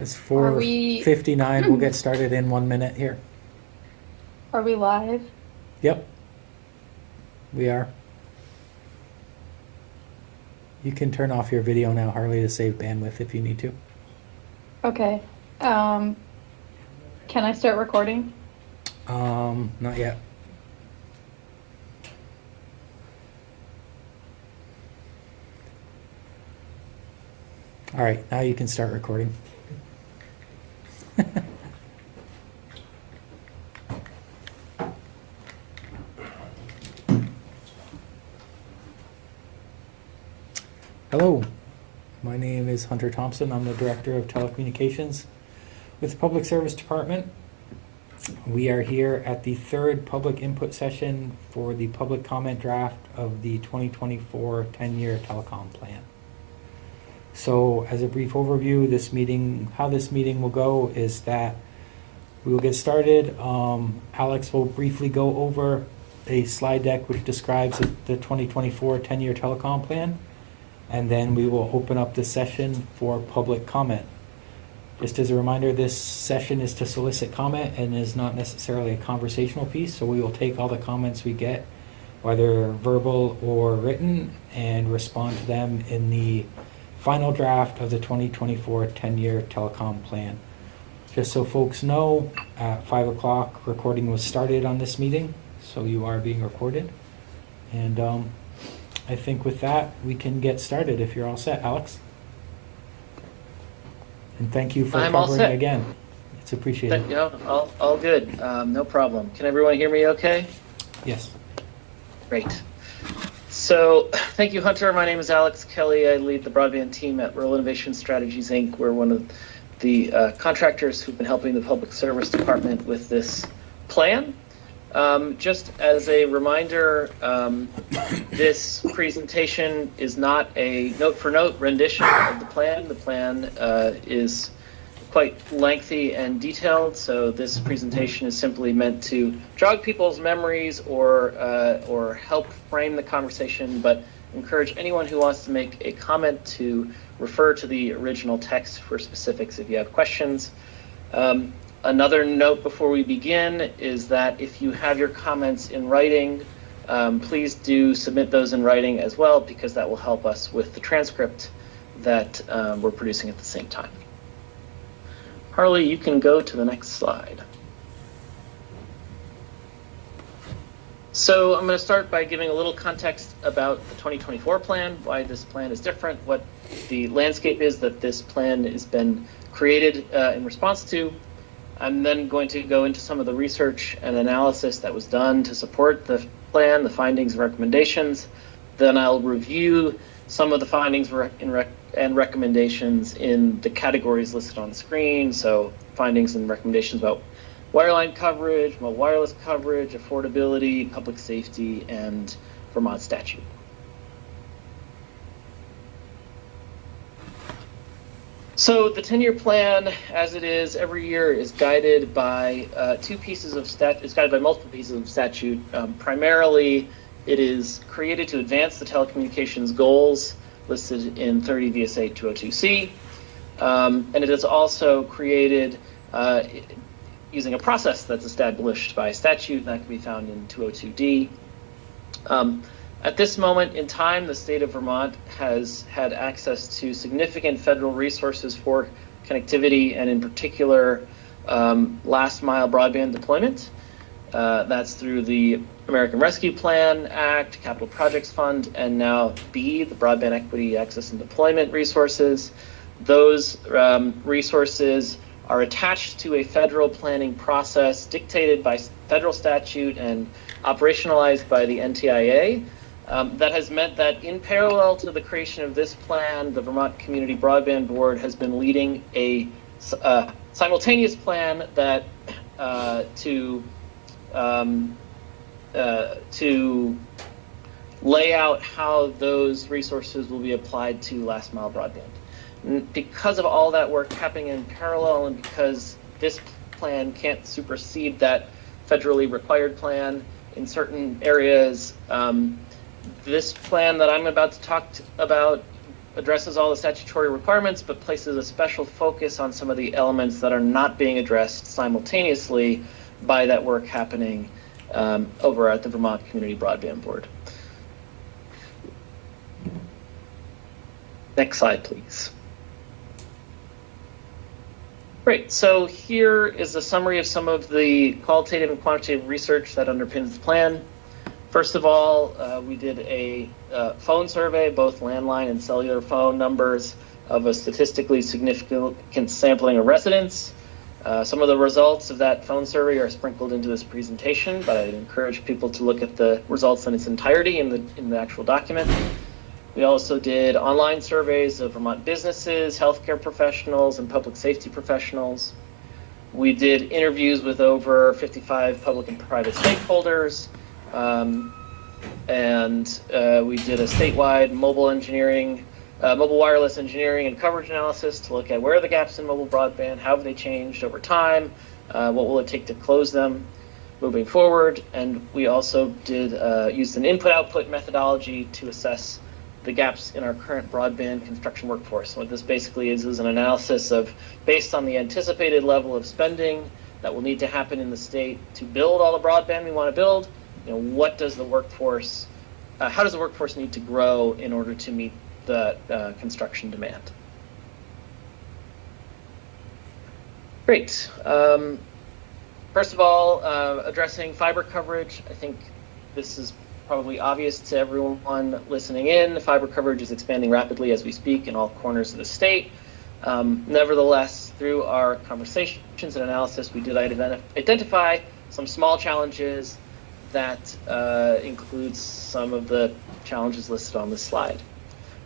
It's Are we 4:59. We'll get started in 1 minute here. are we live? Yep, we are. You can turn off your video now, Harley, to save bandwidth if you need to. Okay. Can I start recording? Not yet. All right, now you can start recording. Hello, my name is Hunter Thompson. I'm the Director of Telecommunications with the Public Service Department. We are here at the third public input session for the public comment draft of the 2024 10-year telecom plan. So as a brief overview, how this meeting will go is that we will get started. Alex will briefly go over a slide deck which describes the 2024 10-year telecom plan, and then we will open up the session for public comment. Just as a reminder, this session is to solicit comment and is not necessarily a conversational piece, so we will take all the comments we get, whether verbal or written, and respond to them in the final draft of the 2024 10-year telecom plan. Just so folks know, at 5 o'clock, recording was started on this meeting, so you are being recorded. And I think with that, we can get started if you're all set, Alex. And thank you for covering again. It's appreciated. All good. No problem. Can everyone hear me okay? Yes. Great. So thank you, Hunter. My name is Alex Kelly. I lead the broadband team at Rural Innovation Strategies, Inc. We're one of the contractors who've been helping the Public Service Department with this plan. Just as a reminder, this presentation is not a note-for-note rendition of the plan. The plan is quite lengthy and detailed, so this presentation is simply meant to jog people's memories or help frame the conversation, but encourage anyone who wants to make a comment to refer to the original text for specifics if you have questions. Another note before we begin is that if you have your comments in writing, please do submit those in writing as well, because that will help us with the transcript that we're producing at the same time. Harley, you can go to the next slide. So I'm going to start by giving a little context about the 2024 plan, why this plan is different, what the landscape is that this plan has been created in response to. I'm then going to go into some of the research and analysis that was done to support the plan, the findings and recommendations. Then I'll review some of the findings and recommendations in the categories listed on the screen. So findings and recommendations about wireline coverage, mobile wireless coverage, affordability, public safety, and Vermont statute. So the 10-year plan, as it is every year, is guided by multiple pieces of statute. Primarily, it is created to advance the telecommunications goals listed in 30 VSA 202C, and it is also created using a process that's established by statute that can be found in 202D. At this moment in time, the state of Vermont has had access to significant federal resources for connectivity, and in particular, last mile broadband deployment. That's through the American Rescue Plan Act, Capital Projects Fund, and now the Broadband Equity Access and Deployment resources. Those resources are attached to a federal planning process dictated by federal statute and operationalized by the NTIA. That has meant that in parallel to the creation of this plan, the Vermont Community Broadband Board has been leading a simultaneous plan that to lay out how those resources will be applied to last mile broadband. Because of all that work happening in parallel, and because this plan can't supersede that federally required plan in certain areas, this plan that I'm about to talk about addresses all the statutory requirements, but places a special focus on some of the elements that are not being addressed simultaneously by that work happening over at the Vermont Community Broadband Board. Next slide, please. Great, so here is a summary of some of the qualitative and quantitative research that underpins the plan. First of all, we did a phone survey, both landline and cellular phone numbers, of a statistically significant sampling of residents. Some of the results of that phone survey are sprinkled into this presentation, but I'd encourage people to look at the results in its entirety in the actual document. We also did online surveys of Vermont businesses, healthcare professionals, and public safety professionals. We did interviews with over 55 public and private stakeholders. We did a statewide mobile wireless engineering and coverage analysis to look at where are the gaps in mobile broadband, how have they changed over time, what will it take to close them moving forward. And we also did used an input-output methodology to assess the gaps in our current broadband construction workforce. What this basically is an analysis of, based on the anticipated level of spending that will need to happen in the state to build all the broadband we want to build, what does the workforce, how does the workforce need to grow in order to meet the construction demand? Great. First of all, addressing fiber coverage. I think this is probably obvious to everyone listening in. Fiber coverage is expanding rapidly as we speak in all corners of the state. Nevertheless, through our conversations and analysis, we did identify some small challenges that includes some of the challenges listed on this slide.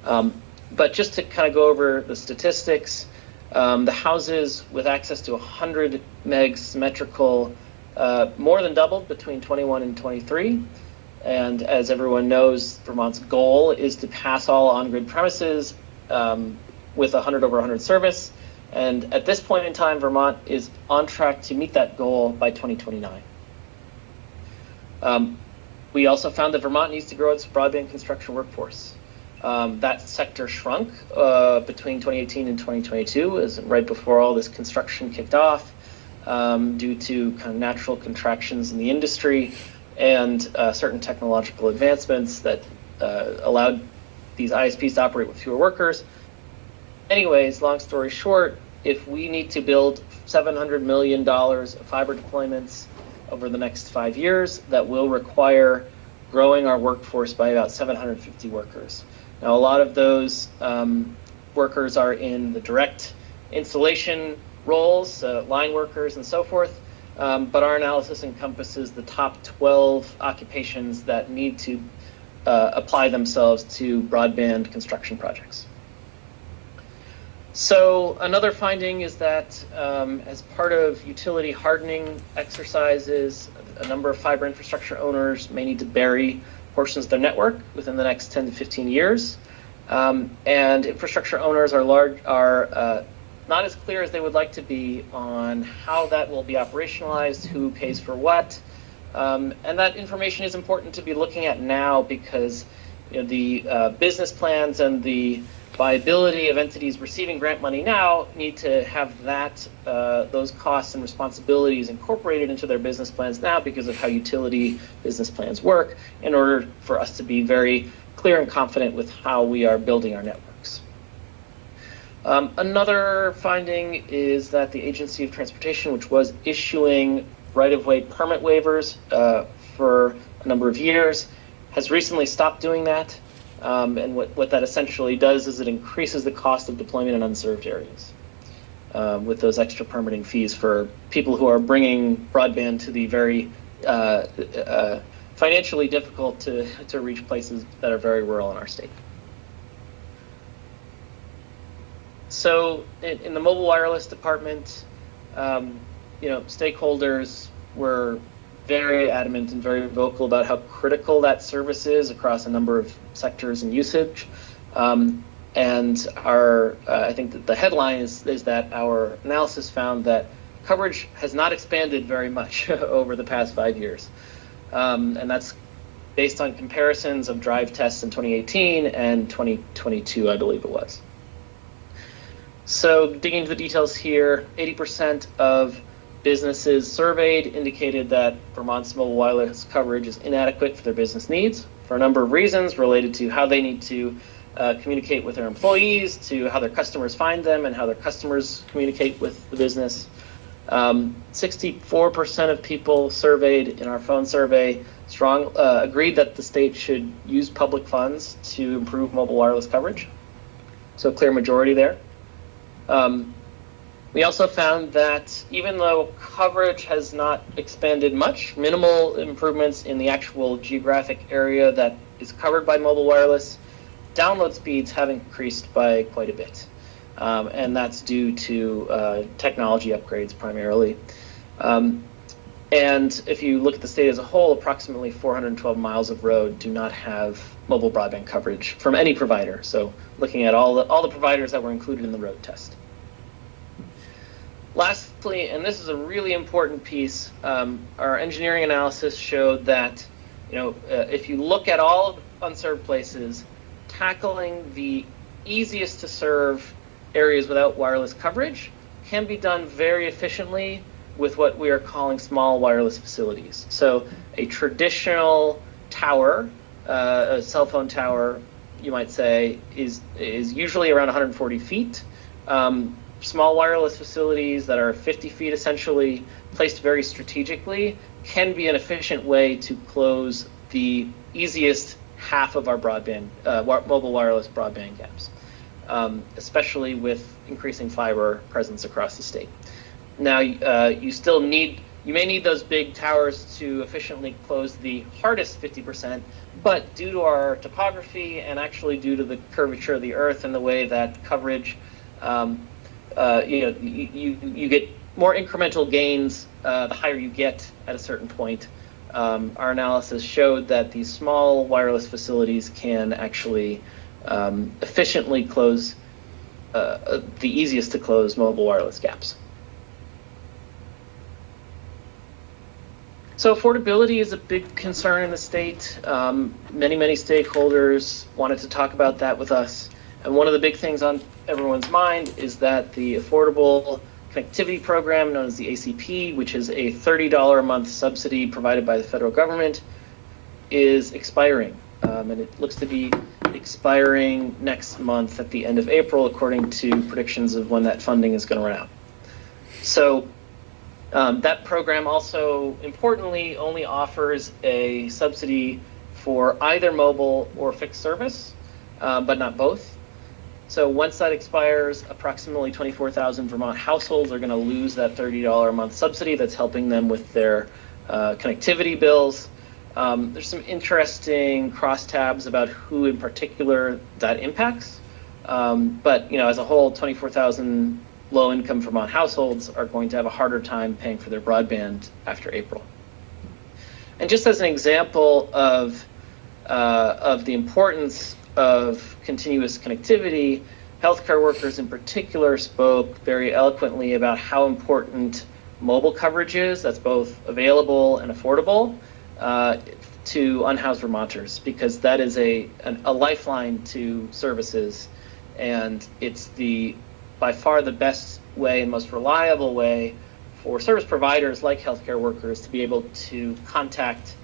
But just to kind of go over the statistics, the houses with access to 100 megs symmetrical more than doubled between 21 and 23. And as everyone knows, Vermont's goal is to pass all on-grid premises with 100 over 100 service. And at this point in time, Vermont is on track to meet that goal by 2029. We also found that Vermont needs to grow its broadband construction workforce. That sector shrunk between 2018 and 2022, as right before all this construction kicked off, due to kind of natural contractions in the industry and certain technological advancements that allowed these ISPs to operate with fewer workers. Anyways, long story short, if we need to build $700 million of fiber deployments over the next 5 years, that will require growing our workforce by about 750 workers. Now, a lot of those workers are in the direct installation roles, line workers and so forth, but our analysis encompasses the top 12 occupations that need to apply themselves to broadband construction projects. So another finding is that as part of utility hardening exercises, a number of fiber infrastructure owners may need to bury portions of their network within the next 10 to 15 years. And infrastructure owners are not as clear as they would like to be on how that will be operationalized, who pays for what. And that information is important to be looking at now because the business plans and the viability of entities receiving grant money now need to have those costs and responsibilities incorporated into their business plans now because of how utility business plans work in order for us to be very clear and confident with how we are building our networks. Another finding is that the Agency of Transportation, which was issuing right-of-way permit waivers for a number of years, has recently stopped doing that. And what that essentially does is it increases the cost of deployment in unserved areas with those extra permitting fees for people who are bringing broadband to the very financially difficult to reach places that are very rural in our state. So in the mobile wireless department, stakeholders were very adamant and very vocal about how critical that service is across a number of sectors and usage. And I think that the headline is that our analysis found that coverage has not expanded very much over the past 5 years. And that's based on comparisons of drive tests in 2018 and 2022, I believe it was. So digging into the details here, 80% of businesses surveyed indicated that Vermont's mobile wireless coverage is inadequate for their business needs for a number of reasons related to how they need to communicate with their employees, to how their customers find them, and how their customers communicate with the business. 64% of people surveyed in our phone survey agreed that the state should use public funds to improve mobile wireless coverage. So a clear majority there. We also found that even though coverage has not expanded much, minimal improvements in the actual geographic area that is covered by mobile wireless, download speeds have increased by quite a bit. And that's due to technology upgrades primarily. And if you look at the state as a whole, approximately 412 miles of road do not have mobile broadband coverage from any provider. So looking at all the providers that were included in the road test. Lastly, and this is a really important piece, our engineering analysis showed that, if you look at all unserved places, tackling the easiest to serve areas without wireless coverage can be done very efficiently with what we are calling small wireless facilities. So a traditional tower, a cell phone tower, you might say, is usually around 140 feet. Small wireless facilities that are 50 feet essentially, placed very strategically, can be an efficient way to close the easiest half of our broadband, mobile wireless broadband gaps, especially with increasing fiber presence across the state. Now, you may need those big towers to efficiently close the hardest 50%, but due to our topography and actually due to the curvature of the earth and the way that coverage, you get more incremental gains the higher you get at a certain point. Our analysis showed that these small wireless facilities can actually efficiently close the easiest to close mobile wireless gaps. So affordability is a big concern in the state. Many stakeholders wanted to talk about that with us. And one of the big things on everyone's mind is that the Affordable Connectivity Program, known as the ACP, which is a $30 a month subsidy provided by the federal government, is expiring. And it looks to be expiring next month at the end of April, according to predictions of when that funding is going to run out. So that program also, importantly, only offers a subsidy for either mobile or fixed service, but not both. So once that expires, approximately 24,000 Vermont households are going to lose that $30 a month subsidy that's helping them with their connectivity bills. There's some interesting crosstabs about who in particular that impacts. But as a whole, 24,000 low-income Vermont households are going to have a harder time paying for their broadband after April. And just as an example of the importance of continuous connectivity, healthcare workers in particular spoke very eloquently about how important mobile coverage is, that's both available and affordable, to unhoused Vermonters, because that is a lifeline to services, and it's by far the best way and most reliable way for service providers like healthcare workers to be able to contact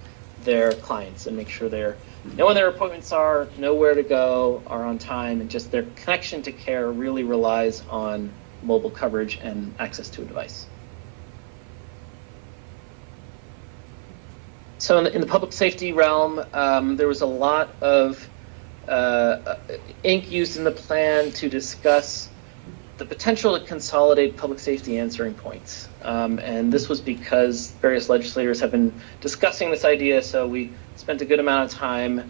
their clients and make sure they know when their appointments are, know where to go, are on time, and just their connection to care really relies on mobile coverage and access to a device. So in the public safety realm, there was a lot of ink used in the plan to discuss the potential to consolidate public safety answering points. And this was because various legislators have been discussing this idea, so we spent a good amount of time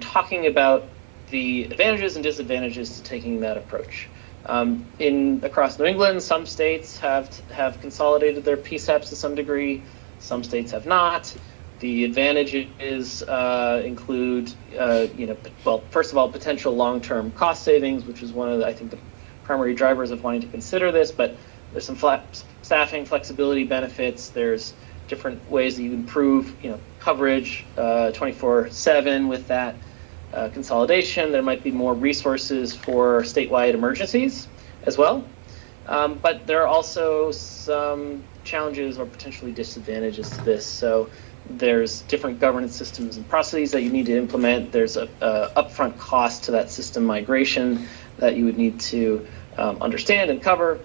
talking about the advantages and disadvantages to taking that approach. Across New England, some states have consolidated their PSAPs to some degree, some states have not. The advantages include, first of all, potential long-term cost savings, which is one of the primary drivers of wanting to consider this, but there's some staffing flexibility benefits. There's different ways that you improve, coverage 24/7 with that consolidation. There might be more resources for statewide emergencies as well. But there are also some challenges or potentially disadvantages to this. So there's different governance systems and processes that you need to implement. There's a upfront cost to that system migration that you would need to understand and cover.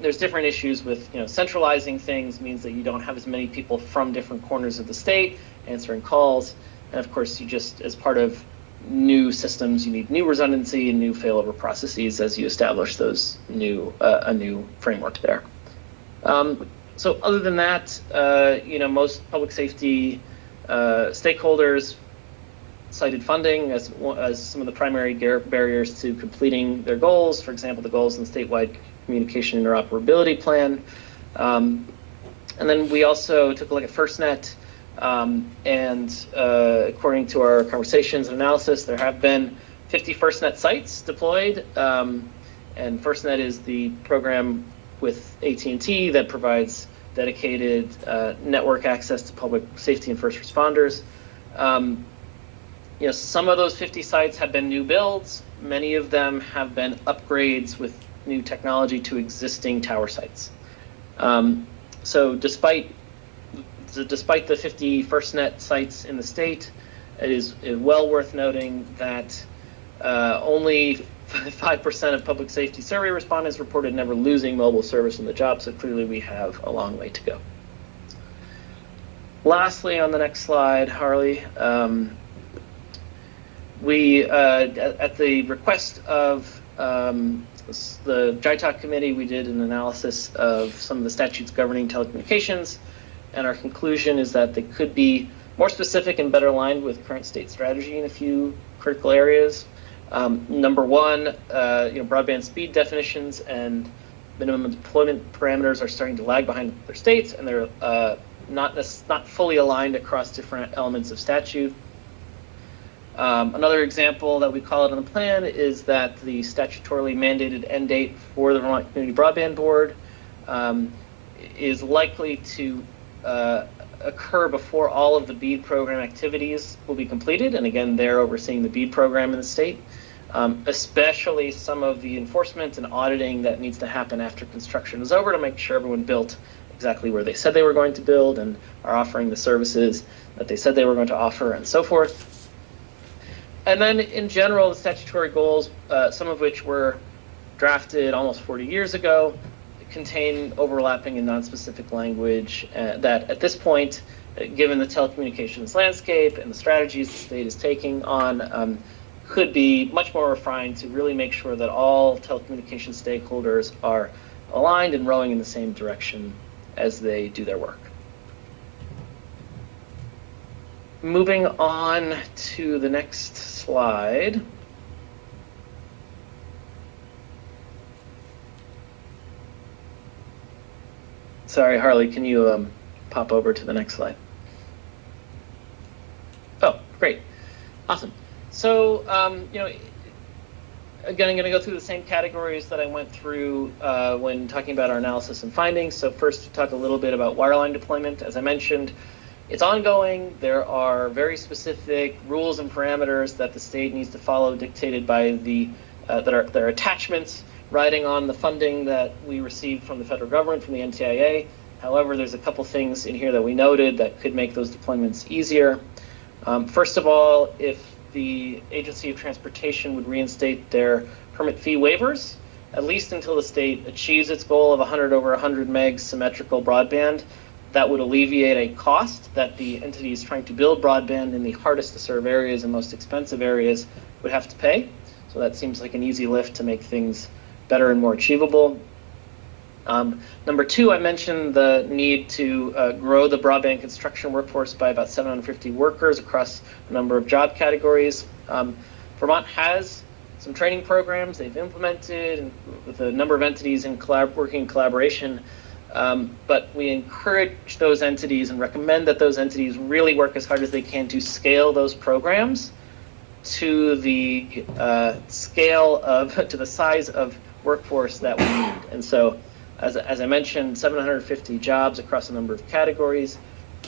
There's different issues with, centralizing things means that you don't have as many people from different corners of the state answering calls. And of course, you just, as part of new systems, you need new redundancy and new failover processes as you establish those a new framework there. So other than that, most public safety stakeholders cited funding as some of the primary barriers to completing their goals. For example, the goals in the statewide communication interoperability plan. And then we also took a look at FirstNet. And according to our conversations and analysis, there have been 50 FirstNet sites deployed. And FirstNet is the program with AT&T that provides dedicated network access to public safety and first responders. Some of those 50 sites have been new builds. Many of them have been upgrades with new technology to existing tower sites. So despite the 50 FirstNet sites in the state, it is well worth noting that only 5% of public safety survey respondents reported never losing mobile service in the job, so clearly we have a long way to go. Lastly, on the next slide, Harley, we, at the request of the JITOC committee, we did an analysis of some of the statutes governing telecommunications, and our conclusion is that they could be more specific and better aligned with current state strategy in a few critical areas. Number one, broadband speed definitions and minimum deployment parameters are starting to lag behind their states, and they're not fully aligned across different elements of statute. Another example that we call it on the plan is that the statutorily mandated end date for the Vermont Community Broadband Board is likely to occur before all of the BEAD program activities will be completed. And again, they're overseeing the BEAD program in the state, especially some of the enforcement and auditing that needs to happen after construction is over to make sure everyone built exactly where they said they were going to build and are offering the services that they said they were going to offer and so forth. And then in general, the statutory goals, some of which were drafted almost 40 years ago, contain overlapping and non-specific language that at this point, given the telecommunications landscape and the strategies the state is taking on, could be much more refined to really make sure that all telecommunications stakeholders are aligned and rowing in the same direction as they do their work. Moving on to the next slide. Sorry, Harley, can you pop over to the next slide? Oh, great. Awesome. So, again, I'm going to go through the same categories that I went through when talking about our analysis and findings. So first, to talk a little bit about wireline deployment. As I mentioned, it's ongoing. There are very specific rules and parameters that the state needs to follow, dictated by the that are attachments riding on the funding that we received from the federal government, from the NTIA. However, there's a couple things in here that we noted that could make those deployments easier. First of all, if the Agency of Transportation would reinstate their permit fee waivers, at least until the state achieves its goal of 100 over 100 meg symmetrical broadband, that would alleviate a cost that the entities trying to build broadband in the hardest to serve areas and most expensive areas would have to pay. So that seems like an easy lift to make things better and more achievable. Number two, I mentioned the need to grow the broadband construction workforce by about 750 workers across a number of job categories. Vermont has some training programs they've implemented with a number of entities in working in collaboration, but we encourage those entities and recommend that those entities really work as hard as they can to scale those programs to the to the size of workforce that we need. And so as I mentioned, 750 jobs across a number of categories.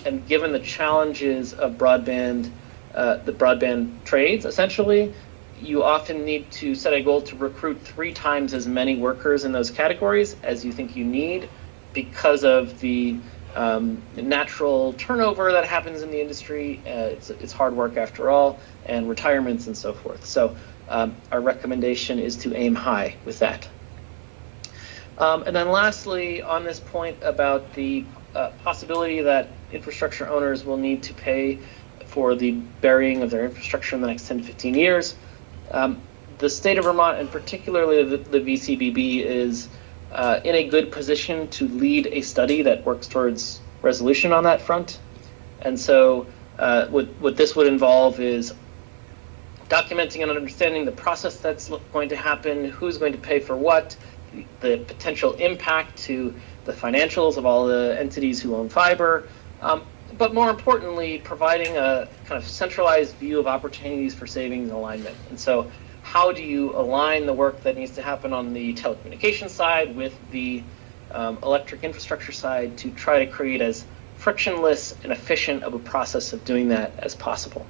And given the challenges of broadband, the broadband trades, essentially, you often need to set a goal to recruit 3 times as many workers in those categories as you think you need because of the natural turnover that happens in the industry. It's hard work after all, and retirements and so forth. So our recommendation is to aim high with that. And then lastly, on this point about the possibility that infrastructure owners will need to pay for the burying of their infrastructure in the next 10 to 15 years, the state of Vermont, and particularly the VCBB, is in a good position to lead a study that works towards resolution on that front. And so what this would involve is documenting and understanding the process that's going to happen, who's going to pay for what, the potential impact to the financials of all the entities who own fiber, but more importantly, providing a kind of centralized view of opportunities for savings and alignment. And so how do you align the work that needs to happen on the telecommunications side with the electric infrastructure side to try to create as frictionless and efficient of a process of doing that as possible?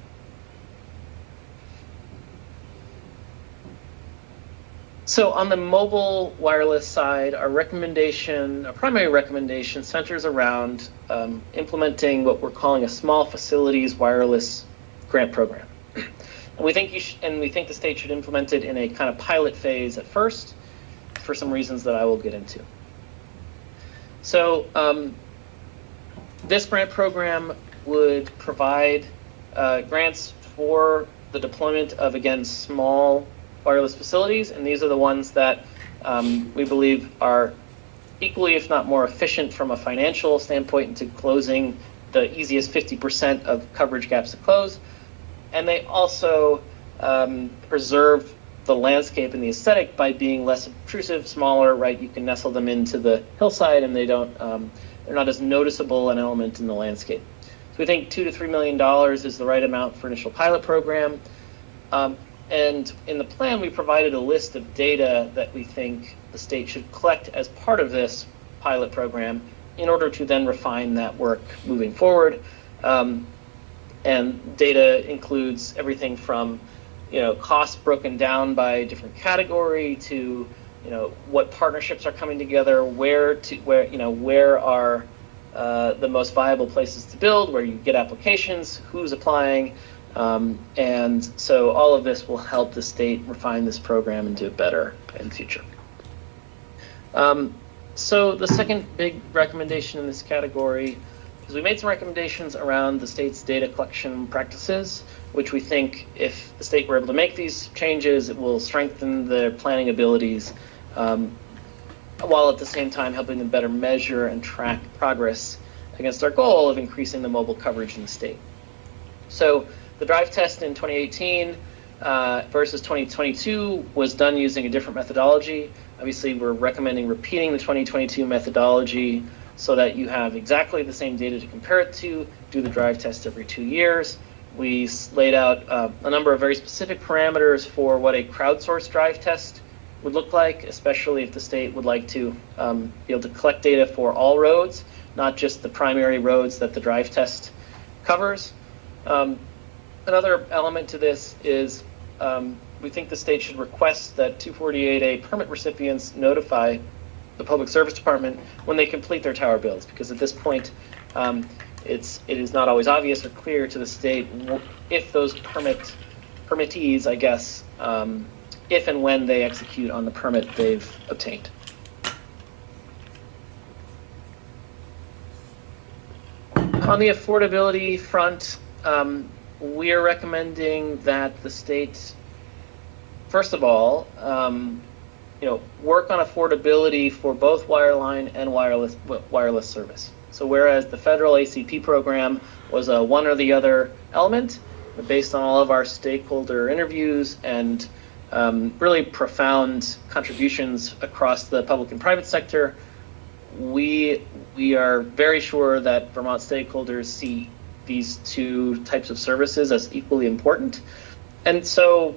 So on the mobile wireless side, our primary recommendation centers around implementing what we're calling a small facilities wireless grant program. And we think the state should implement it in a kind of pilot phase at first, for some reasons that I will get into. So this grant program would provide grants for the deployment of, again, small wireless facilities, and these are the ones that we believe are equally, if not more efficient from a financial standpoint into closing the easiest 50% of coverage gaps to close. And they also preserve the landscape and the aesthetic by being less obtrusive, smaller, right? You can nestle them into the hillside and they're not as noticeable an element in the landscape. So we think $2 to $3 million is the right amount for initial pilot program. And in the plan, we provided a list of data that we think the state should collect as part of this pilot program in order to then refine that work moving forward. And data includes everything from, costs broken down by different category to, what partnerships are coming together, where are the most viable places to build, where you get applications, who's applying. And so all of this will help the state refine this program and do it better in the future. So the second big recommendation in this category is we made some recommendations around the state's data collection practices, which we think if the state were able to make these changes, it will strengthen their planning abilities, while at the same time helping them better measure and track progress against our goal of increasing the mobile coverage in the state. So the drive test in 2018 versus 2022 was done using a different methodology. Obviously, we're recommending repeating the 2022 methodology so that you have exactly the same data to compare it to, do the drive test every 2 years. We laid out a number of very specific parameters for what a crowdsourced drive test would look like, especially if the state would like to be able to collect data for all roads, not just the primary roads that the drive test covers. Another element to this is we think the state should request that 248A permit recipients notify the Public Service Department when they complete their tower builds, because at this point it is not always obvious or clear to the state if those permittees, I guess, if and when they execute on the permit they've obtained. On the affordability front, we are recommending that the state, first of all, work on affordability for both wireline and wireless service. So whereas the federal ACP program was a one or the other element, based on all of our stakeholder interviews and really profound contributions across the public and private sector, we are very sure that Vermont stakeholders see these two types of services as equally important. And so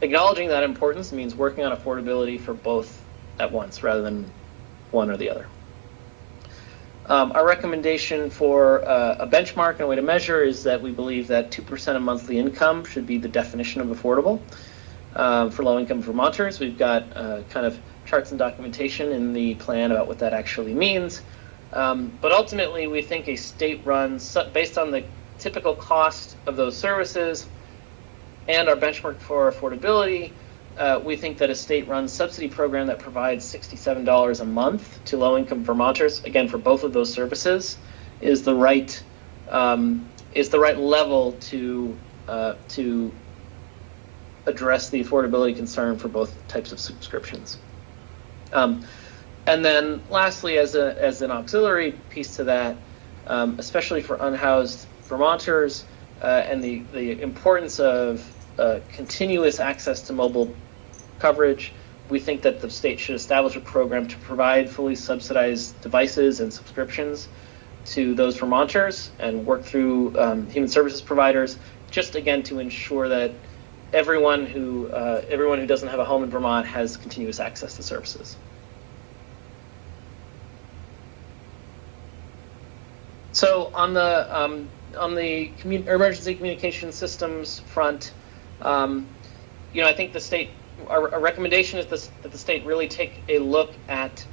acknowledging that importance means working on affordability for both at once rather than one or the other. Our recommendation for a benchmark and a way to measure is that we believe that 2% of monthly income should be the definition of affordable for low-income Vermonters. We've got kind of charts and documentation in the plan about what that actually means. But ultimately, we think a state-run, based on the typical cost of those services and our benchmark for affordability, we think that a state-run subsidy program that provides $67 a month to low-income Vermonters, again for both of those services, is the right level to address the affordability concern for both types of subscriptions. And then, lastly, as an auxiliary piece to that, especially for unhoused Vermonters, and the importance of continuous access to mobile coverage, we think that the state should establish a program to provide fully subsidized devices and subscriptions to those Vermonters and work through human services providers, just again to ensure that everyone who doesn't have a home in Vermont has continuous access to services. So on the emergency communication systems front, I think the state, our recommendation is that the state really take a look at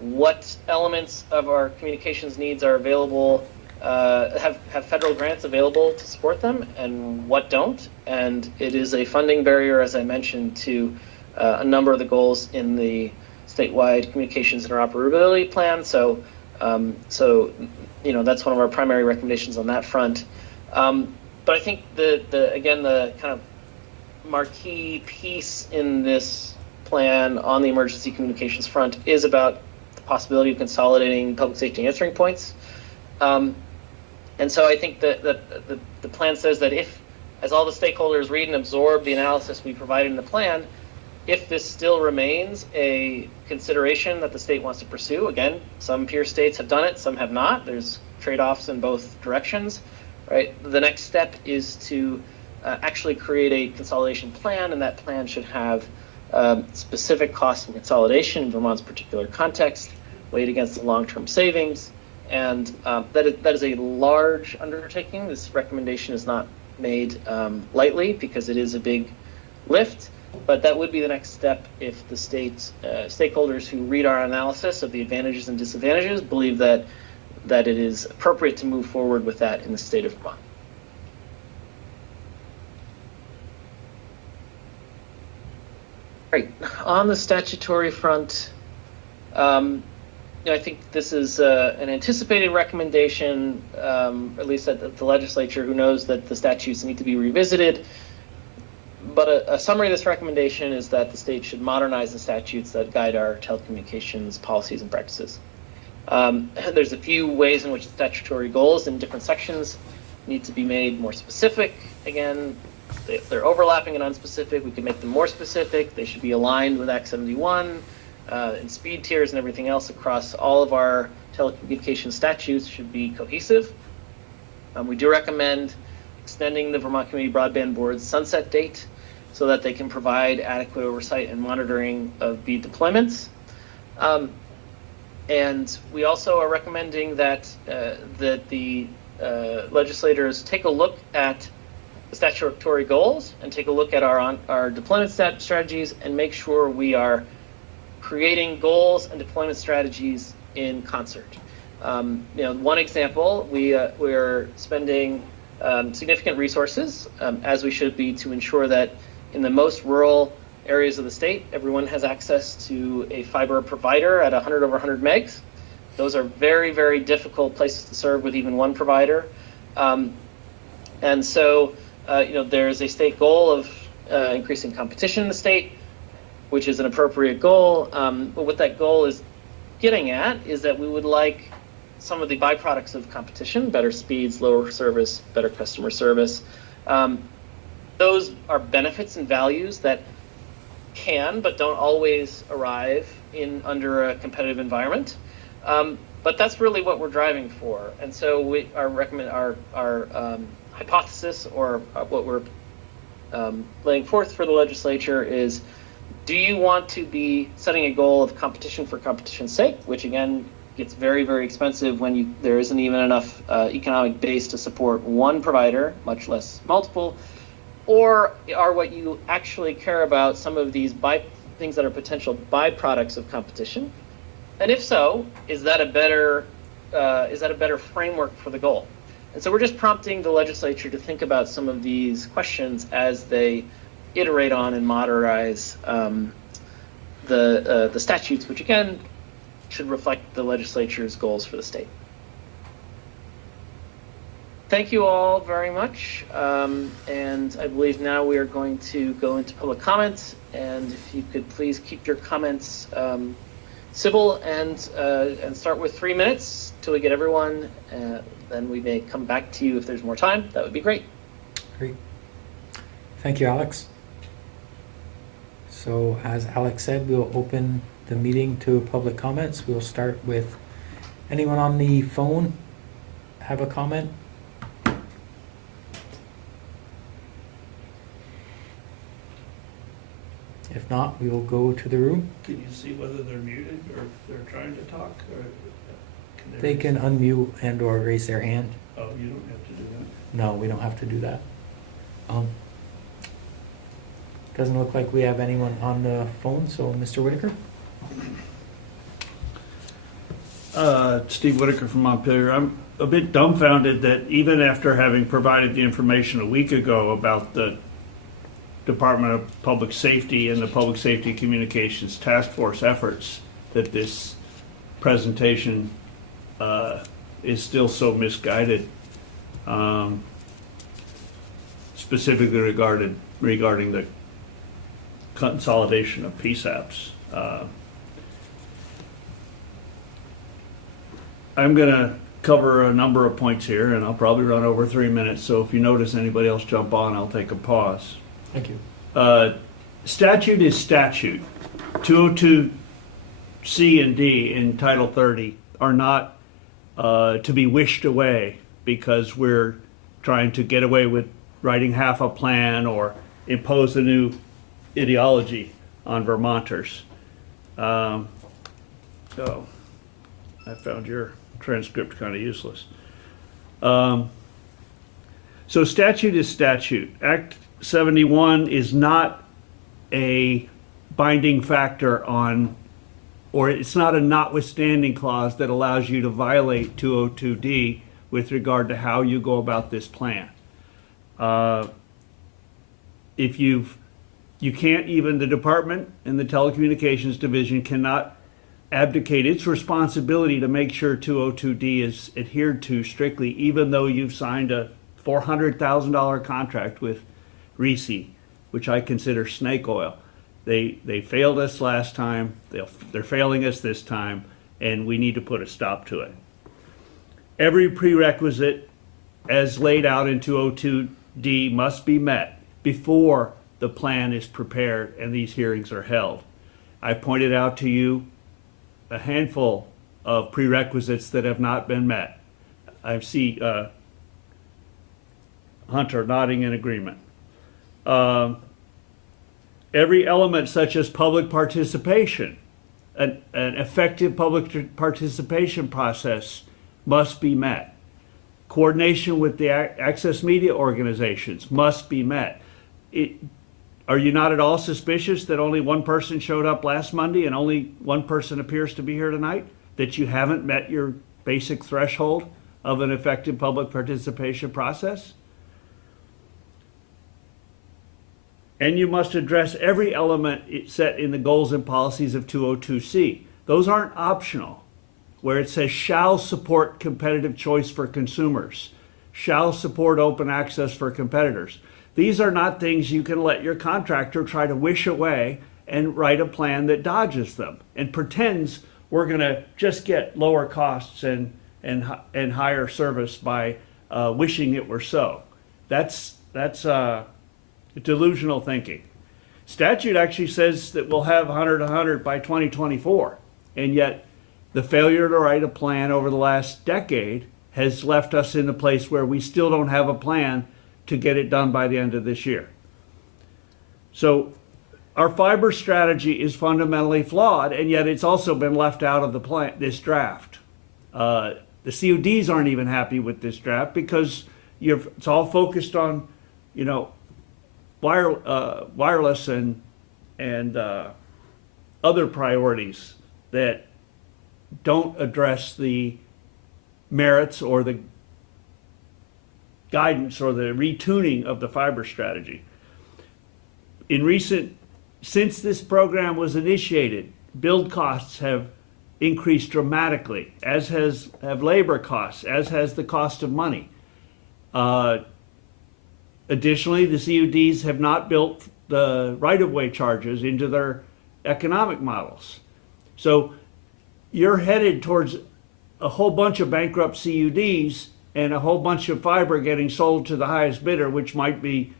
what elements of our communications needs are available, have federal grants available to support them, and what don't. And it is a funding barrier, as I mentioned, to a number of the goals in the statewide communications interoperability plan. So that's one of our primary recommendations on that front. But I think the kind of marquee piece in this plan on the emergency communications front is about the possibility of consolidating public safety answering points. And so I think that the plan says that if, as all the stakeholders read and absorb the analysis we provided in the plan, if this still remains a consideration that the state wants to pursue, again, some peer states have done it, some have not. There's trade-offs in both directions, right? The next step is to actually create a consolidation plan, and that plan should have specific costs of consolidation in Vermont's particular context, weighed against the long-term savings. And that is a large undertaking. This recommendation is not made lightly because it is a big lift, but that would be the next step if the stakeholders who read our analysis of the advantages and disadvantages believe that it is appropriate to move forward with that in the state of Vermont. Right. On the statutory front, I think this is an anticipated recommendation, at least at the legislature, who knows that the statutes need to be revisited. But a summary of this recommendation is that the state should modernize the statutes that guide our telecommunications policies and practices. There's a few ways in which statutory goals in different sections need to be made more specific. Again, if they're overlapping and unspecific, we can make them more specific. They should be aligned with Act 71 and speed tiers and everything else across all of our telecommunications statutes should be cohesive. We do recommend extending the Vermont Community Broadband Board's sunset date so that they can provide adequate oversight and monitoring of BEAD deployments. And we also are recommending that the legislators take a look at the statutory goals and take a look at our deployment strategies and make sure we are creating goals and deployment strategies in concert. One example, we're spending significant resources, as we should be, to ensure that in the most rural areas of the state, everyone has access to a fiber provider at 100 over 100 megs. Those are very, very difficult places to serve with even one provider. And so, there's a state goal of increasing competition in the state, which is an appropriate goal. But what that goal is getting at is that we would like some of the byproducts of competition, better speeds, lower service, better customer service. Those are benefits and values that can, but don't always arrive under a competitive environment. But that's really what we're driving for. And so our hypothesis, or what we're laying forth for the legislature, is Do you want to be setting a goal of competition for competition's sake, which again gets very, very expensive when there isn't even enough economic base to support one provider, much less multiple? Or are what you actually care about some of these things that are potential byproducts of competition? And if so, is that a better framework for the goal? And so we're just prompting the legislature to think about some of these questions as they iterate on and modernize the statutes, which again should reflect the legislature's goals for the state. Thank you all very much, and I believe now we are going to go into public comments. And if you could please keep your comments civil and start with 3 minutes till we get everyone. Then we may come back to you if there's more time. That would be great. Great. Thank you, Alex. So as Alex said, we'll open the meeting to public comments. We'll start with anyone on the phone have a comment? If not, we will go to the room. Can you see whether they're muted or if they're trying to talk? Or They can unmute and or raise their hand. Oh, you don't have to do that. No, we don't have to do that. Doesn't look like we have anyone on the phone, so Mr. Whitaker? Steve Whitaker from Montpelier. I'm a bit dumbfounded that even after having provided the information a week ago about the Department of Public Safety and the Public Safety Communications Task Force efforts, that this presentation is still so misguided, specifically regarding the consolidation of PSAPs. I'm going to cover a number of points here, and I'll probably run over 3 minutes, so if you notice anybody else jump on, I'll take a pause. Thank you. Statute is statute. 202C and D in Title 30 are not to be wished away because we're trying to get away with writing half a plan or impose a new ideology on Vermonters. Oh, I found your transcript kind of useless. So statute is statute. Act 71 is not a binding factor on, or it's not a notwithstanding clause that allows you to violate 202D with regard to how you go about this plan. If you can't even, the department and the telecommunications division cannot abdicate its responsibility to make sure 202D is adhered to strictly, even though you've signed a $400,000 contract with RISI, which I consider snake oil. They failed us last time, they're failing us this time, and we need to put a stop to it. Every prerequisite as laid out in 202D must be met before the plan is prepared and these hearings are held. I pointed out to you a handful of prerequisites that have not been met. I see Hunter nodding in agreement. Every element such as public participation, an effective public participation process must be met. Coordination with the access media organizations must be met. Are you not at all suspicious that only one person showed up last Monday and only one person appears to be here tonight? That you haven't met your basic threshold of an effective public participation process? And you must address every element set in the goals and policies of 202C. Those aren't optional, where it says shall support competitive choice for consumers, shall support open access for competitors. These are not things you can let your contractor try to wish away and write a plan that dodges them and pretends we're going to just get lower costs and higher service by wishing it were so. That's delusional thinking. Statute actually says that we'll have 100 by 2024, and yet the failure to write a plan over the last decade has left us in a place where we still don't have a plan to get it done by the end of this year. So our fiber strategy is fundamentally flawed, and yet it's also been left out of the plan, this draft. The CODs aren't even happy with this draft because it's all focused on, you know, wireless and other priorities that don't address the merits or the guidance or the retuning of the fiber strategy. Since this program was initiated, build costs have increased dramatically, as have labor costs, as has the cost of money. Additionally, the CUDs have not built the right-of-way charges into their economic models. So you're headed towards a whole bunch of bankrupt CUDs and a whole bunch of fiber getting sold to the highest bidder, which might be,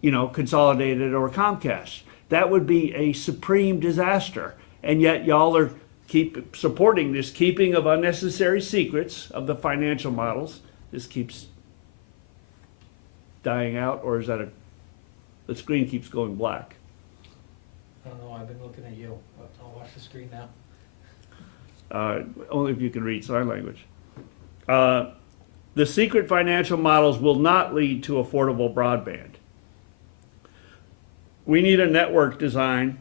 you know, Consolidated or Comcast. That would be a supreme disaster. And yet y'all keep supporting this keeping of unnecessary secrets of the financial models. This keeps dying out, or is that the screen keeps going black? I don't know, I've been looking at you. I'll watch the screen now. Only if you can read sign language. The secret financial models will not lead to affordable broadband. We need a network design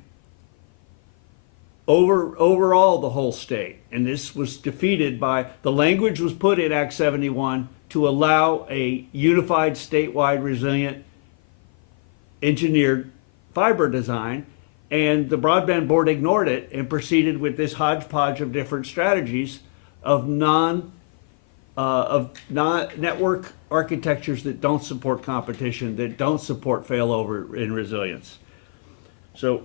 overall the whole state. And this was defeated by, the language was put in Act 71 to allow a unified statewide resilient engineered fiber design, and the broadband board ignored it and proceeded with this hodgepodge of different strategies of network architectures that don't support competition, that don't support failover and resilience. So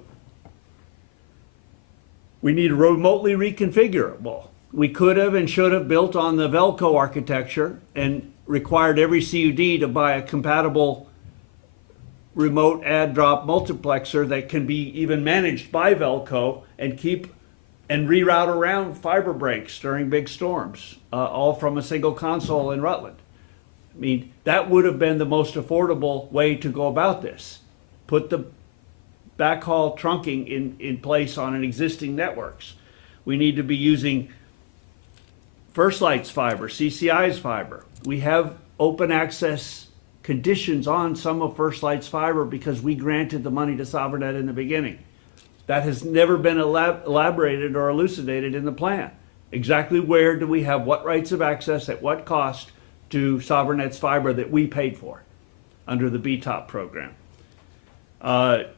we need remotely reconfigurable. We could have and should have built on the Velco architecture and required every CUD to buy a compatible remote add drop multiplexer that can be even managed by Velco and reroute around fiber breaks during big storms, all from a single console in Rutland. I mean, that would have been the most affordable way to go about this. Put the backhaul trunking in place on an existing networks. We need to be using First Light's fiber, CCI's fiber. We have open access conditions on some of First Light's fiber because we granted the money to SovereignNet in the beginning. That has never been elaborated or elucidated in the plan. Exactly where do we have what rights of access at what cost to SovereignNet's fiber that we paid for under the BTOP program.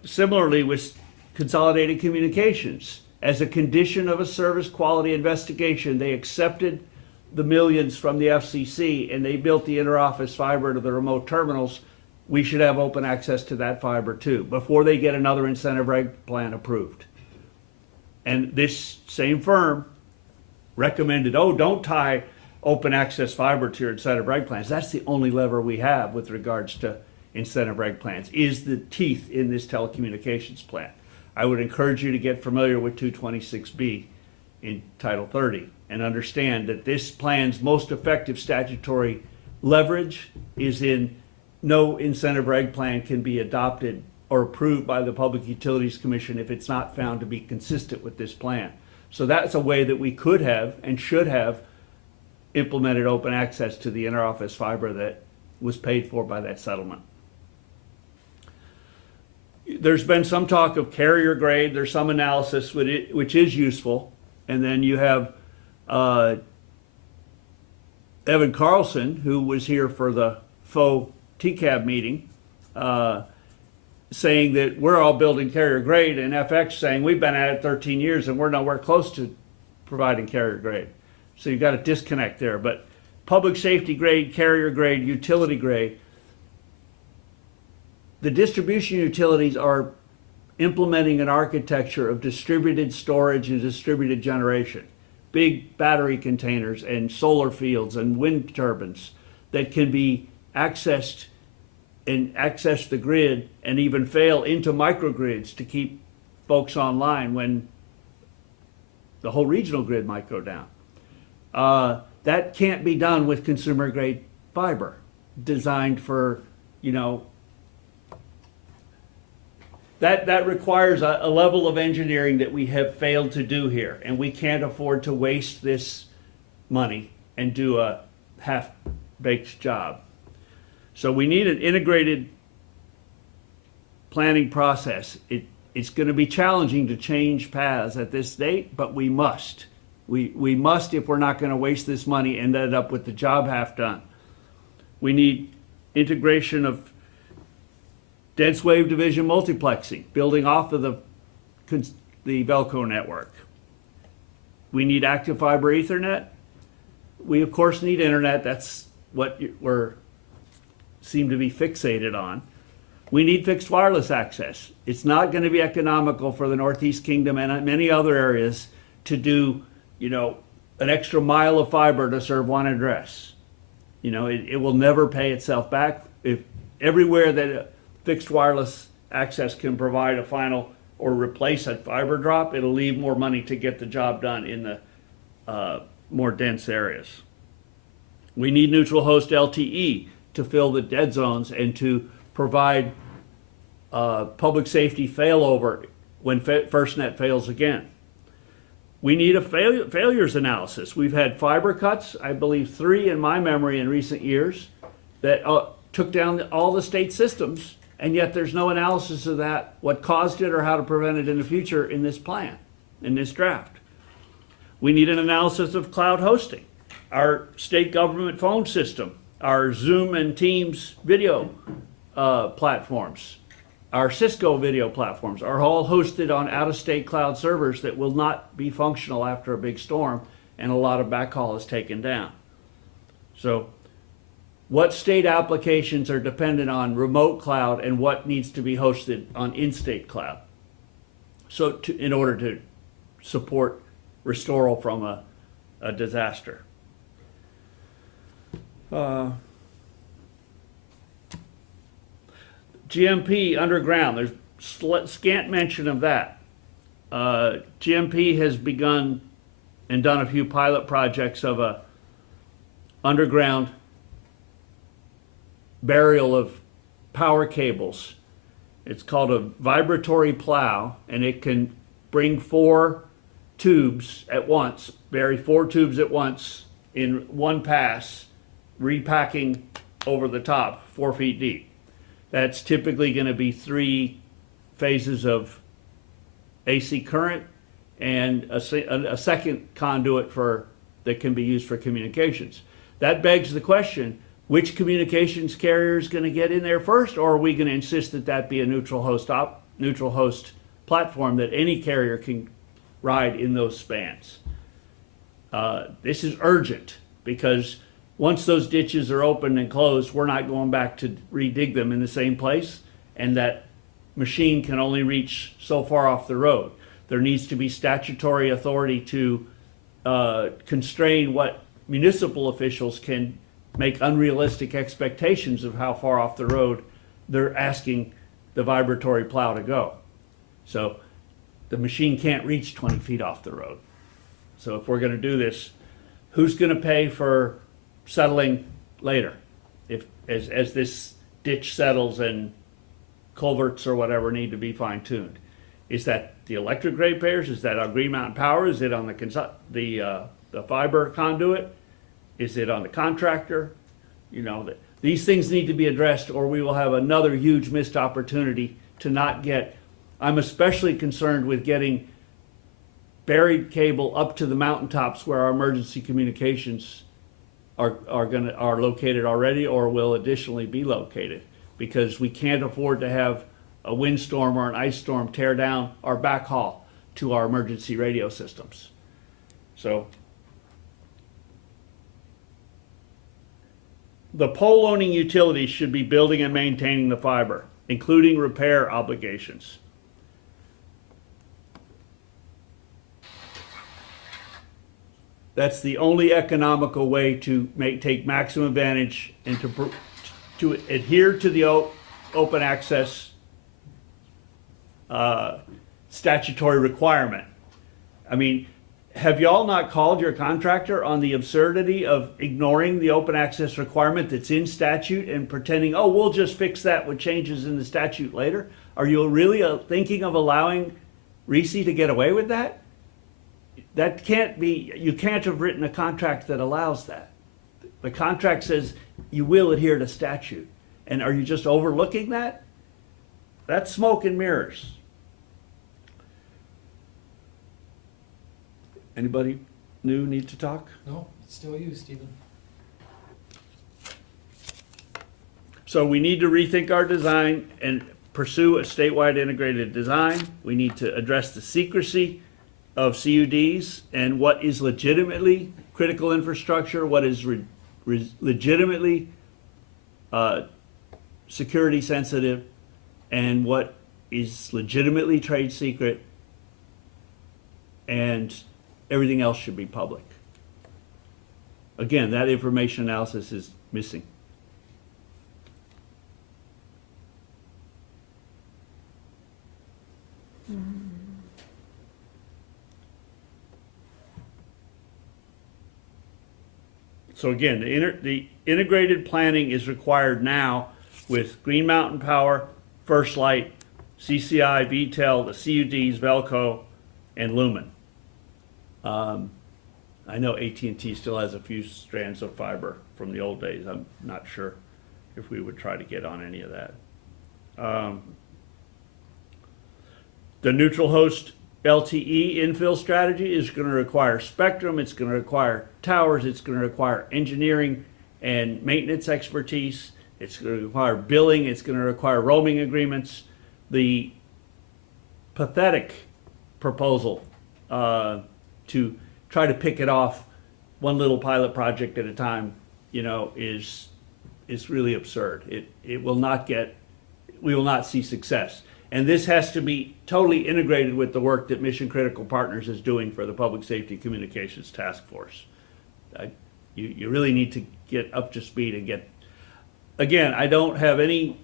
Similarly with Consolidated Communications, as a condition of a service quality investigation, they accepted the millions from the FCC and they built the interoffice fiber to the remote terminals. We should have open access to that fiber too before they get another incentive reg plan approved. And this same firm recommended, oh, don't tie open access fiber to your incentive reg plans. That's the only lever we have with regards to incentive reg plans, is the teeth in this telecommunications plan. I would encourage you to get familiar with 226B in Title 30 and understand that this plan's most effective statutory leverage is in no incentive reg plan can be adopted or approved by the Public Utilities Commission if it's not found to be consistent with this plan. So that's a way that we could have and should have implemented open access to the interoffice fiber that was paid for by that settlement. There's been some talk of carrier grade. There's some analysis with it, which is useful. And then you have Evan Carlson, who was here for the faux TCAB meeting, saying that we're all building carrier grade, and FX saying we've been at it 13 years and we're nowhere close to providing carrier grade. So you've got a disconnect there. But public safety grade, carrier grade, utility grade, the distribution utilities are implementing an architecture of distributed storage and distributed generation. Big battery containers and solar fields and wind turbines that can be accessed and access the grid and even fail into microgrids to keep folks online when the whole regional grid might go down. That can't be done with consumer grade fiber designed for, that requires a level of engineering that we have failed to do here, and we can't afford to waste this money and do a half-baked job. So we need an integrated planning process. It's going to be challenging to change paths at this date, but we must. We must if we're not going to waste this money and end up with the job half done. We need integration of dense wave division multiplexing, building off of the Velco network. We need active fiber Ethernet. We of course need internet. That's what we're seem to be fixated on. We need fixed wireless access. It's not going to be economical for the Northeast Kingdom and many other areas to do, an extra mile of fiber to serve one address. It will never pay itself back. If everywhere that fixed wireless access can provide a final or replace a fiber drop, it'll leave more money to get the job done in the more dense areas. We need neutral host LTE to fill the dead zones and to provide public safety failover when FirstNet fails again. We need a failures analysis. We've had fiber cuts, I believe 3 in my memory in recent years, that took down all the state systems, and yet there's no analysis of that, what caused it or how to prevent it in the future in this plan, in this draft. We need an analysis of cloud hosting, our state government phone system, our Zoom and Teams video platforms, our Cisco video platforms are all hosted on out-of-state cloud servers that will not be functional after a big storm and a lot of backhaul is taken down. So what state applications are dependent on remote cloud and what needs to be hosted on in-state cloud? So in order to support restoral from a disaster. GMP underground, there's scant mention of that. GMP has begun and done a few pilot projects of a underground burial of power cables. It's called a vibratory plow, and it can bring 4 tubes at once, bury 4 tubes at once in one pass, repacking over the top 4 feet deep. That's typically going to be 3 phases of AC current and a second conduit that can be used for communications. That begs the question, which communications carrier is going to get in there first, or are we going to insist that that be a neutral host platform that any carrier can ride in those spans? This is urgent because once those ditches are opened and closed, we're not going back to redig them in the same place, and that machine can only reach so far off the road. There needs to be statutory authority to constrain what municipal officials can make unrealistic expectations of how far off the road they're asking the vibratory plow to go. So the machine can't reach 20 feet off the road. So if we're going to do this, who's going to pay for settling later, as this ditch settles and culverts or whatever need to be fine-tuned? Is that the electric ratepayers? Is that on Green Mountain Power? Is it on the fiber conduit? Is it on the contractor? These things need to be addressed, or we will have another huge missed opportunity to not get. I'm especially concerned with getting buried cable up to the mountaintops where our emergency communications are located already or will additionally be located, because we can't afford to have a windstorm or an ice storm tear down our backhaul to our emergency radio systems. So the pole owning utilities should be building and maintaining the fiber, including repair obligations. That's the only economical way to take maximum advantage and to adhere to the open access statutory requirement. I mean, have y'all not called your contractor on the absurdity of ignoring the open access requirement that's in statute and pretending, oh, we'll just fix that with changes in the statute later? Are you really thinking of allowing Reese to get away with that? That can't be, you can't have written a contract that allows that. The contract says you will adhere to statute. And are you just overlooking that? That's smoke and mirrors. Anybody new need to talk? No, it's still you, Stephen. So we need to rethink our design and pursue a statewide integrated design. We need to address the secrecy of CUDs and what is legitimately critical infrastructure, what is legitimately security sensitive, and what is legitimately trade secret, and everything else should be public. Again, that information analysis is missing. So again, the integrated planning is required now with Green Mountain Power, First Light, CCI, VTEL, the CUDs, Velco, and Lumen. I know AT&T still has a few strands of fiber from the old days. I'm not sure if we would try to get on any of that. The neutral host LTE infill strategy is going to require spectrum, it's going to require towers, it's going to require engineering and maintenance expertise, it's going to require billing, it's going to require roaming agreements. The pathetic proposal to try to pick it off one little pilot project at a time, is really absurd. We will not see success. And this has to be totally integrated with the work that Mission Critical Partners is doing for the Public Safety Communications Task Force. You really need to get up to speed and get, again, I don't have any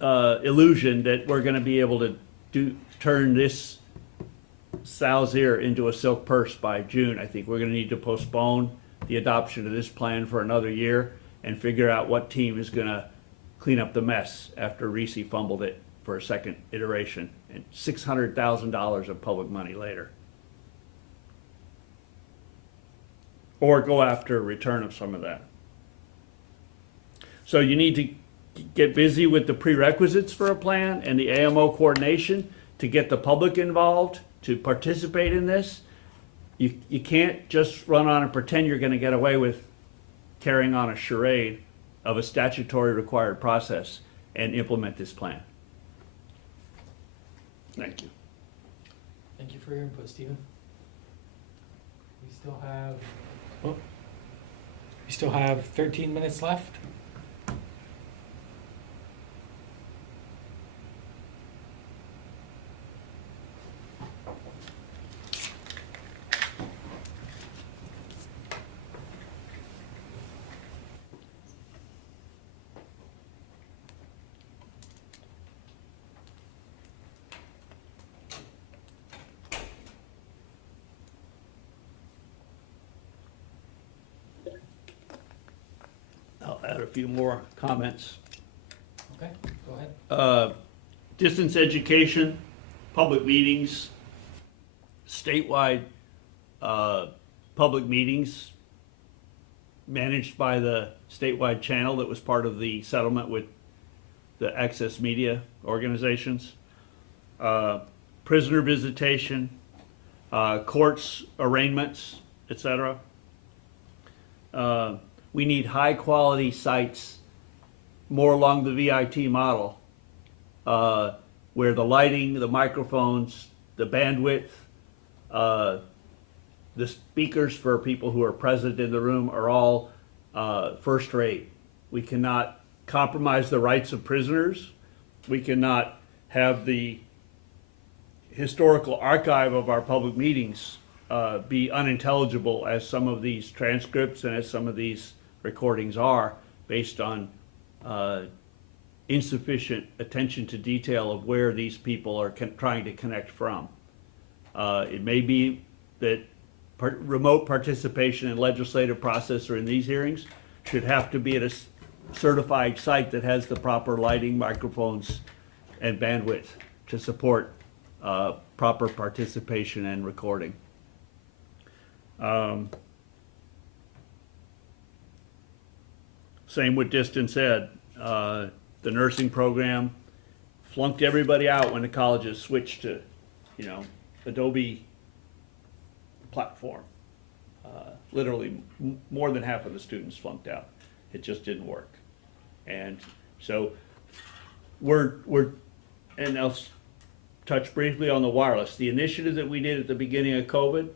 illusion that we're going to be able to turn this sow's ear into a silk purse by June. I think we're going to need to postpone the adoption of this plan for another year and figure out what team is going to clean up the mess after Reese fumbled it for a second iteration, and $600,000 of public money later. Or go after a return of some of that. So you need to get busy with the prerequisites for a plan and the AMO coordination to get the public involved, to participate in this. You can't just run on and pretend you're going to get away with carrying on a charade of a statutory required process and implement this plan. Thank you. Thank you for your input, Stephen. We still have 13 minutes left. I'll add a few more comments. Okay, go ahead. Distance education, public meetings, statewide public meetings managed by the statewide channel that was part of the settlement with the Access Media organizations, prisoner visitation, courts arraignments, etc. We need high quality sites more along the VIT model, where the lighting, the microphones, the bandwidth, the speakers for people who are present in the room are all first rate. We cannot compromise the rights of prisoners. We cannot have the historical archive of our public meetings be unintelligible as some of these transcripts and as some of these recordings are, based on insufficient attention to detail of where these people are trying to connect from. It may be that remote participation in legislative process or in these hearings should have to be at a certified site that has the proper lighting, microphones, and bandwidth to support proper participation and recording. Same with distance ed. The nursing program flunked everybody out when the colleges switched to, Adobe platform. Literally, more than half of the students flunked out. It just didn't work. And so and I'll touch briefly on the wireless. The initiative that we did at the beginning of COVID,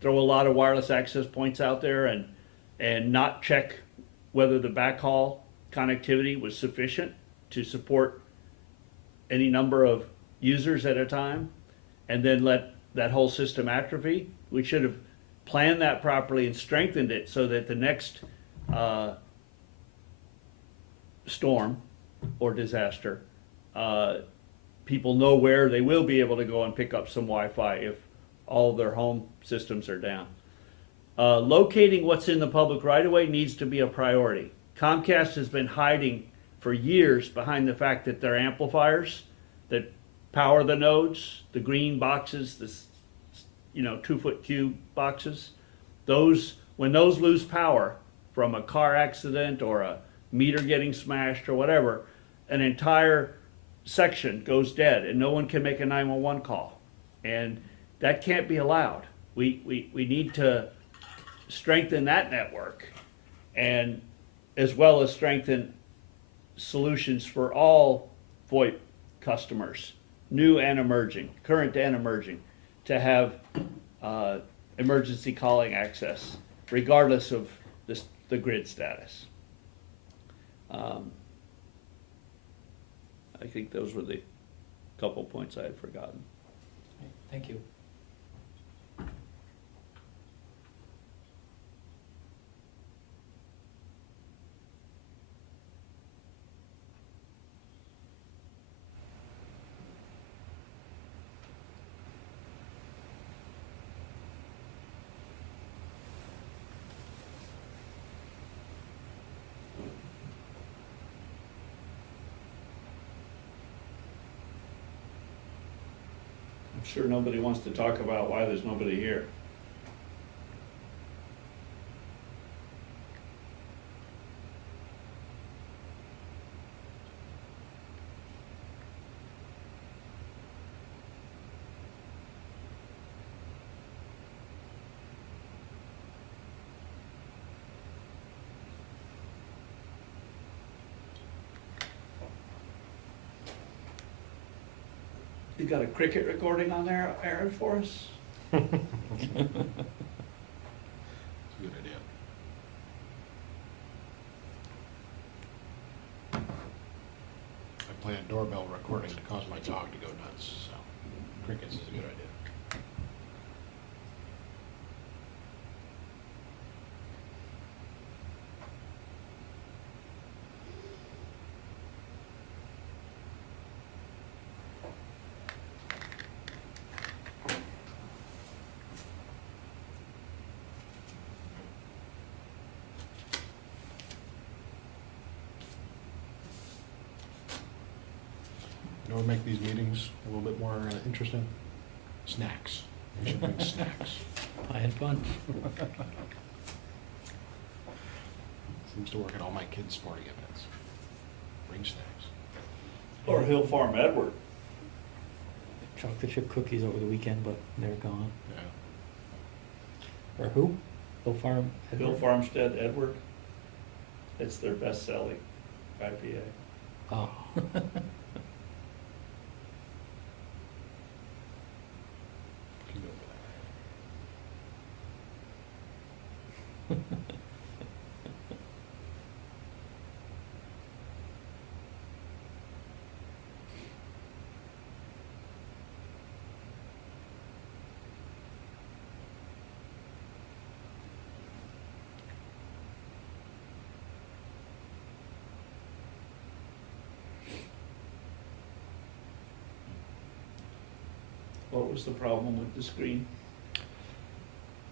throw a lot of wireless access points out there and not check whether the backhaul connectivity was sufficient to support any number of users at a time, and then let that whole system atrophy. We should have planned that properly and strengthened it so that the next storm or disaster, people know where they will be able to go and pick up some Wi-Fi if all of their home systems are down. Locating what's in the public right-of-way needs to be a priority. Comcast has been hiding for years behind the fact that their amplifiers that power the nodes, the green boxes, the 2-foot cube boxes, when those lose power from a car accident or a meter getting smashed or whatever, an entire section goes dead and no one can make a 911 call. And that can't be allowed. We need to strengthen that network, and as well as strengthen solutions for all VoIP customers, new and emerging, current and emerging, to have emergency calling access regardless of the grid status. I think those were the couple points I had forgotten. Thank you. I'm sure nobody wants to talk about why there's nobody here. You got a cricket recording on there, Aaron, for us? It's a good idea. I play a doorbell recording to cause my dog to go nuts, so crickets is a good idea. You know what would make these meetings a little bit more interesting? Snacks. We should bring snacks. Pie and punch. Seems to work at all my kids' sporting events. Bring snacks. Or Hill Farm Edward. Chocolate chip cookies over the weekend, but they're gone. Yeah. Or who? Hill Farm? Hill Farmstead Edward. It's their best-selling IPA. Oh. Can go for What was the problem with the screen?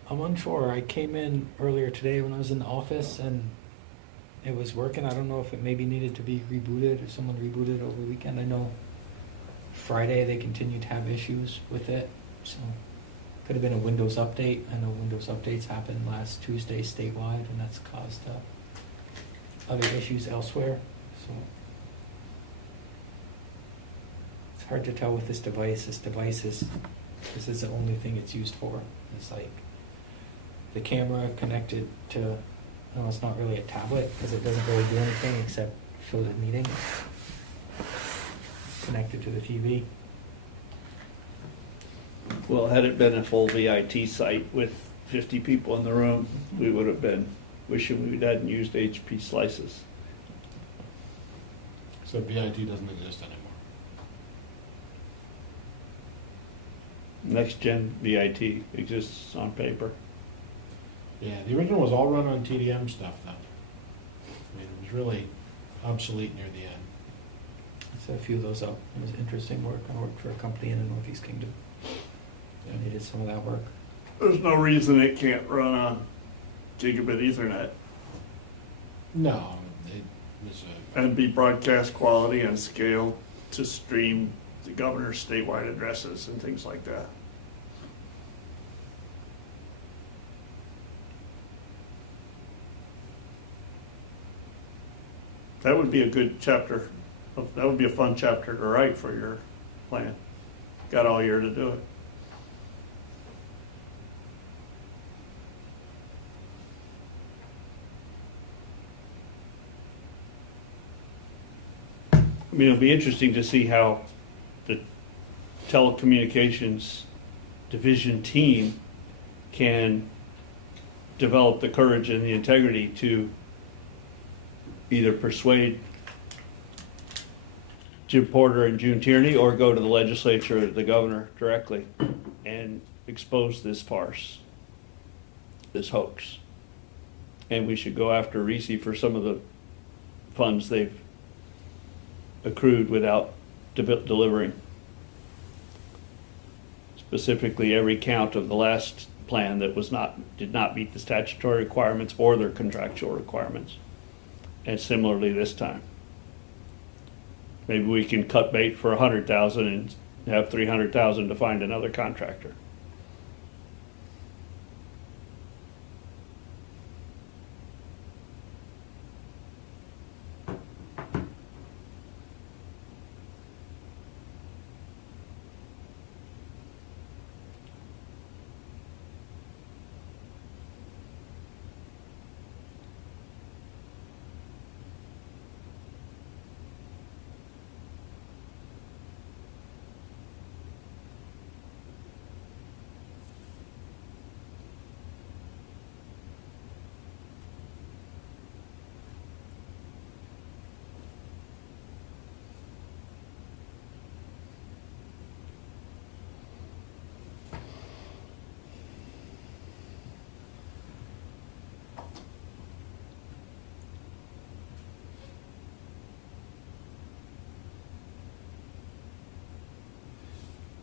I'm unsure. I came in earlier today when I was in the office and it was working. I don't know if it maybe needed to be rebooted or someone rebooted over the weekend. I know Friday, they continued to have issues with it, so could have been a Windows update. I know Windows updates happened last Tuesday statewide, and that's caused other issues elsewhere, so. It's hard to tell with this device. This is the only thing it's used for. It's like the camera connected to, well, it's not really a tablet because it doesn't really do anything except show the meeting. Connected to the TV. Well, had it been a full VIT site with 50 people in the room, we would have been wishing we hadn't used HP slices. So VIT doesn't exist anymore. Next gen VIT exists on paper. Yeah, the original was all run on TDM stuff then. I mean, it was really obsolete near the end. So a few of those up. It was interesting work. I worked for a company in the Northeast Kingdom. And they did some of that work. There's no reason it can't run on gigabit Ethernet No, it was and be broadcast quality and scale to stream the governor's statewide addresses and things like that. That would be a good chapter. That would be a fun chapter to write for your plan. Got all year to do it. I mean, it'll be interesting to see how the telecommunications division team can develop the courage and the integrity to either persuade Jim Porter and June Tierney or go to the legislature or the governor directly and expose this farce, this hoax. And we should go after RISI for some of the funds they've accrued without delivering. Specifically, every count of the last plan that did not meet the statutory requirements or their contractual requirements. And similarly this time. Maybe we can cut bait for 100,000 and have 300,000 to find another contractor.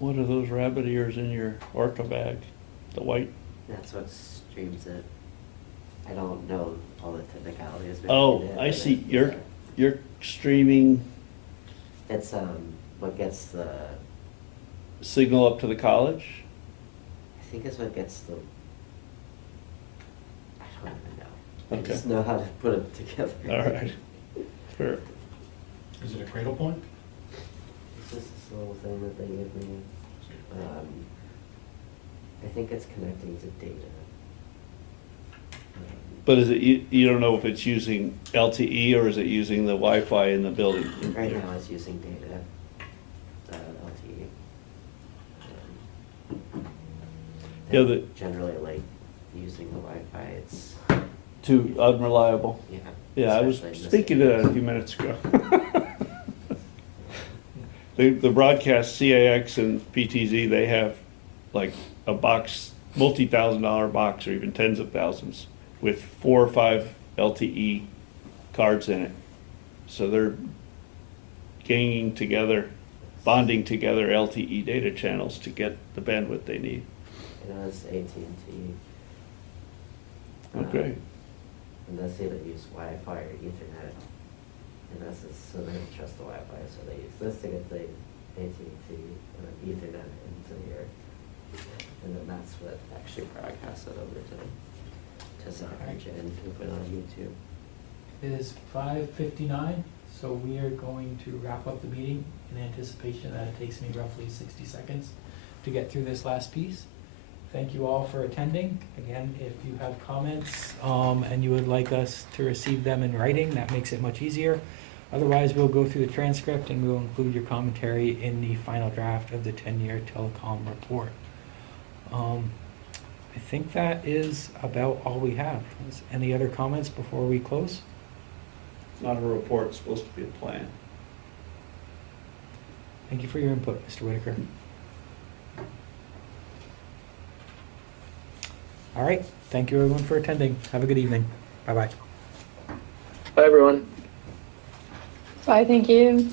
What are those rabbit ears in your Orca bag? The white? That's what streams it. I don't know all the technicalities. Oh, behind it, I but see. yeah. You're streaming It's what gets the. signal up to the college? I think it's what gets the. I don't even know. Okay. I just know how to put it together. All right. Fair. Is it a cradle point? It's just this little thing that they give me. I think it's connecting to data. But is it, you don't know if it's using LTE or is it using the Wi-Fi in the building? Right now it's using data, LTE. Yeah, And generally, like, using the Wi-Fi, it's, Too unreliable. yeah. Yeah, I was especially in this speaking to that a few minutes ago. The broadcast CAX and PTZ, they have like a box, multi-$1,000 box or even tens of thousands with 4 or 5 LTE cards in it. So they're ganging together, bonding together LTE data channels to get the bandwidth they need. You know, it's AT&T. Okay. And they say they use Wi-Fi or Ethernet. And that's just, so they don't trust the Wi-Fi, so they use this to get the AT&T Ethernet into here. And then that's what actually broadcasts it over to Southbridge and to put on YouTube. It is 5:59, so we are going to wrap up the meeting in anticipation that it takes me roughly 60 seconds to get through this last piece. Thank you all for attending. Again, if you have comments and you would like us to receive them in writing, that makes it much easier. Otherwise, we'll go through the transcript and we'll include your commentary in the final draft of the 10-year telecom report. I think that is about all we have. Any other comments before we close? It's not a report, it's supposed to be a plan. Thank you for your input, Mr. Whitaker. All right, thank you everyone for attending. Have a good evening. Bye-bye. Bye, everyone. Bye, thank you.